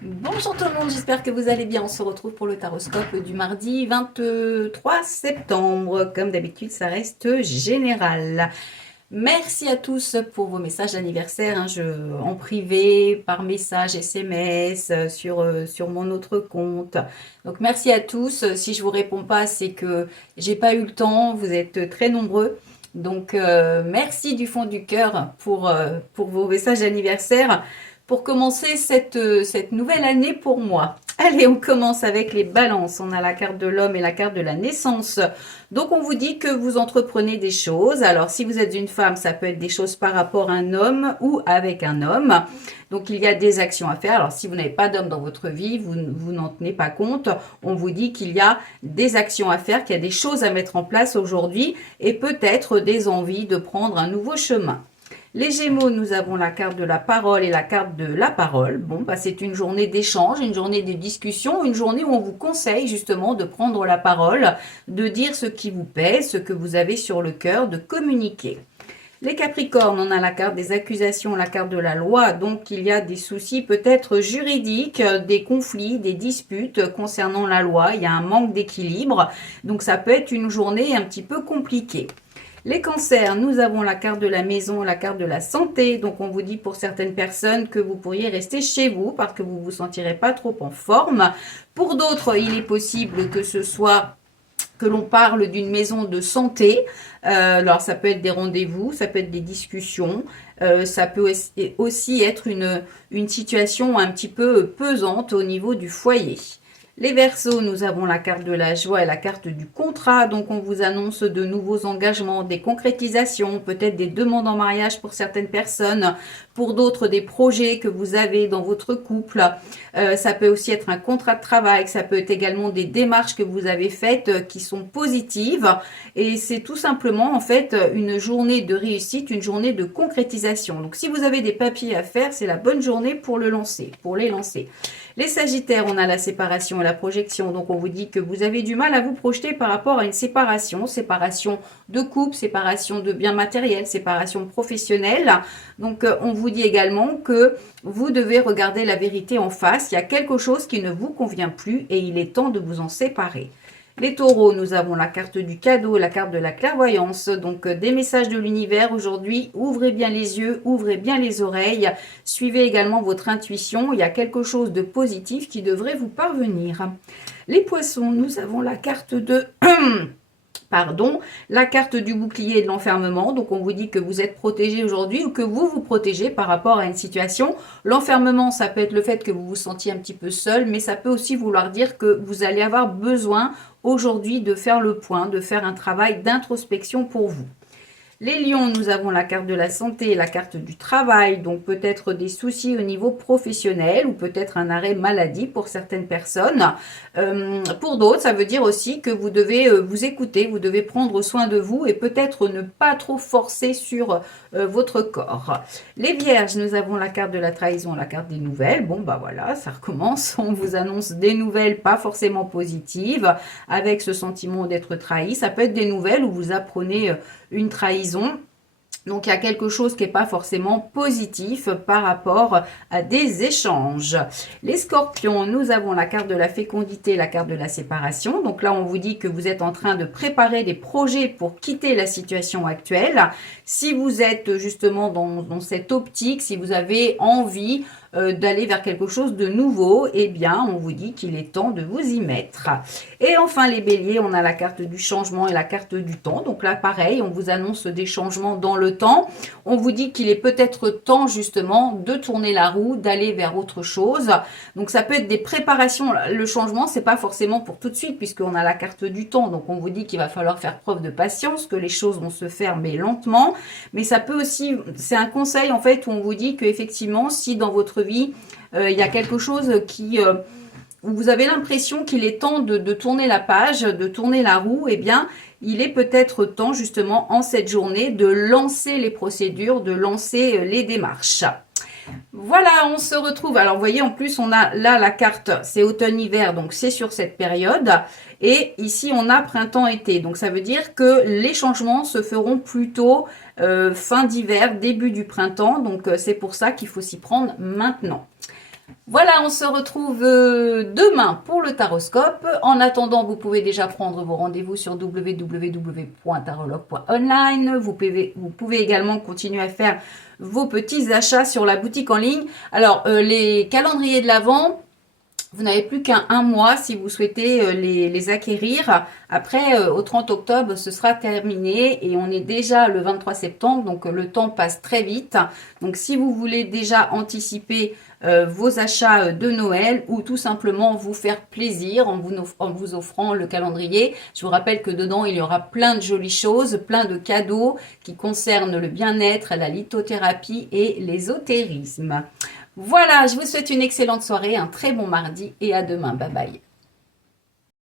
Bonjour tout le monde, j'espère que vous allez bien. On se retrouve pour le taroscope du mardi 23 septembre. Comme d'habitude, ça reste général. Merci à tous pour vos messages d'anniversaire, en privé, par message SMS, sur mon autre compte. Donc merci à tous. Si je vous réponds pas, c'est que j'ai pas eu le temps. Vous êtes très nombreux. Donc merci du fond du cœur pour vos messages d'anniversaire pour commencer cette nouvelle année pour moi. Allez, on commence avec les balances. On a la carte de l'homme et la carte de la naissance. Donc, on vous dit que vous entreprenez des choses. Alors, si vous êtes une femme, ça peut être des choses par rapport à un homme ou avec un homme. Donc, il y a des actions à faire. Alors, si vous n'avez pas d'homme dans votre vie, vous n'en tenez pas compte. On vous dit qu'il y a des actions à faire, qu'il y a des choses à mettre en place aujourd'hui et peut-être des envies de prendre un nouveau chemin. Les Gémeaux, nous avons la carte de la parole et la carte de la parole. Bon, bah, c'est une journée d'échange, une journée de discussion, une journée où on vous conseille justement de prendre la parole, de dire ce qui vous pèse, ce que vous avez sur le cœur, de communiquer. Les Capricornes, on a la carte des accusations, la carte de la loi, donc il y a des soucis peut-être juridiques, des conflits, des disputes concernant la loi, il y a un manque d'équilibre, donc ça peut être une journée un petit peu compliquée. Les cancers, nous avons la carte de la maison, la carte de la santé. Donc, on vous dit pour certaines personnes que vous pourriez rester chez vous parce que vous ne vous sentirez pas trop en forme. Pour d'autres, il est possible que ce soit que l'on parle d'une maison de santé. Alors, ça peut être des rendez-vous, ça peut être des discussions. Ça peut aussi être une situation un petit peu pesante au niveau du foyer. Les Verseaux, nous avons la carte de la joie et la carte du contrat. Donc, on vous annonce de nouveaux engagements, des concrétisations, peut-être des demandes en mariage pour certaines personnes, pour d'autres des projets que vous avez dans votre couple. Ça peut aussi être un contrat de travail, ça peut être également des démarches que vous avez faites qui sont positives. Et c'est tout simplement en fait une journée de réussite, une journée de concrétisation. Donc, si vous avez des papiers à faire, c'est la bonne journée pour les lancer. Les Sagittaires, on a la séparation et la projection. Donc, on vous dit que vous avez du mal à vous projeter par rapport à une séparation. Séparation de couple, séparation de biens matériels, séparation professionnelle. Donc, on vous dit également que vous devez regarder la vérité en face. Il y a quelque chose qui ne vous convient plus et il est temps de vous en séparer. Les taureaux, nous avons la carte du cadeau, la carte de la clairvoyance, donc des messages de l'univers aujourd'hui. Ouvrez bien les yeux, ouvrez bien les oreilles, suivez également votre intuition, il y a quelque chose de positif qui devrait vous parvenir. Les poissons, nous avons la carte de... Pardon, la carte du bouclier et de l'enfermement. Donc, on vous dit que vous êtes protégé aujourd'hui ou que vous vous protégez par rapport à une situation. L'enfermement, ça peut être le fait que vous vous sentiez un petit peu seul, mais ça peut aussi vouloir dire que vous allez avoir besoin aujourd'hui de faire le point, de faire un travail d'introspection pour vous. Les lions, nous avons la carte de la santé et la carte du travail, donc peut-être des soucis au niveau professionnel ou peut-être un arrêt maladie pour certaines personnes. Pour d'autres, ça veut dire aussi que vous devez vous écouter, vous devez prendre soin de vous et peut-être ne pas trop forcer sur votre corps. Les vierges, nous avons la carte de la trahison, la carte des nouvelles. Bon, bah voilà, ça recommence. On vous annonce des nouvelles pas forcément positives avec ce sentiment d'être trahi. Ça peut être des nouvelles où vous apprenez une trahison. Donc, il y a quelque chose qui n'est pas forcément positif par rapport à des échanges. Les scorpions, nous avons la carte de la fécondité, la carte de la séparation. Donc là, on vous dit que vous êtes en train de préparer des projets pour quitter la situation actuelle. Si vous êtes justement dans cette optique, si vous avez envie d'aller vers quelque chose de nouveau, eh bien, on vous dit qu'il est temps de vous y mettre. Et enfin, les béliers, on a la carte du changement et la carte du temps. Donc là, pareil, on vous annonce des changements dans le temps. On vous dit qu'il est peut-être temps, justement, de tourner la roue, d'aller vers autre chose. Donc, ça peut être des préparations. Le changement, c'est pas forcément pour tout de suite, puisqu'on a la carte du temps. Donc, on vous dit qu'il va falloir faire preuve de patience, que les choses vont se faire, mais lentement. Mais ça peut aussi, c'est un conseil, en fait, où on vous dit qu'effectivement, si dans votre vie, il y a quelque chose qui... où vous avez l'impression qu'il est temps de tourner la page, de tourner la roue, eh bien, il est peut-être temps, justement, en cette journée, de lancer les procédures, de lancer les démarches. Voilà, on se retrouve. Alors, vous voyez, en plus, on a là la carte, c'est automne-hiver, donc c'est sur cette période. Et ici, on a printemps-été. Donc, ça veut dire que les changements se feront plutôt fin d'hiver, début du printemps. Donc, c'est pour ça qu'il faut s'y prendre maintenant. Voilà, on se retrouve demain pour le taroscope. En attendant, vous pouvez déjà prendre vos rendez-vous sur www.tarologue.online. Vous pouvez également continuer à faire vos petits achats sur la boutique en ligne. Alors, les calendriers de l'Avent, vous n'avez plus qu'un mois si vous souhaitez les acquérir. Après, au 30 octobre, ce sera terminé et on est déjà le 23 septembre, donc le temps passe très vite. Donc, si vous voulez déjà anticiper vos achats de Noël ou tout simplement vous faire plaisir en vous offrant le calendrier, je vous rappelle que dedans, il y aura plein de jolies choses, plein de cadeaux qui concernent le bien-être, la lithothérapie et l'ésotérisme. Voilà, je vous souhaite une excellente soirée, un très bon mardi et à demain. Bye bye.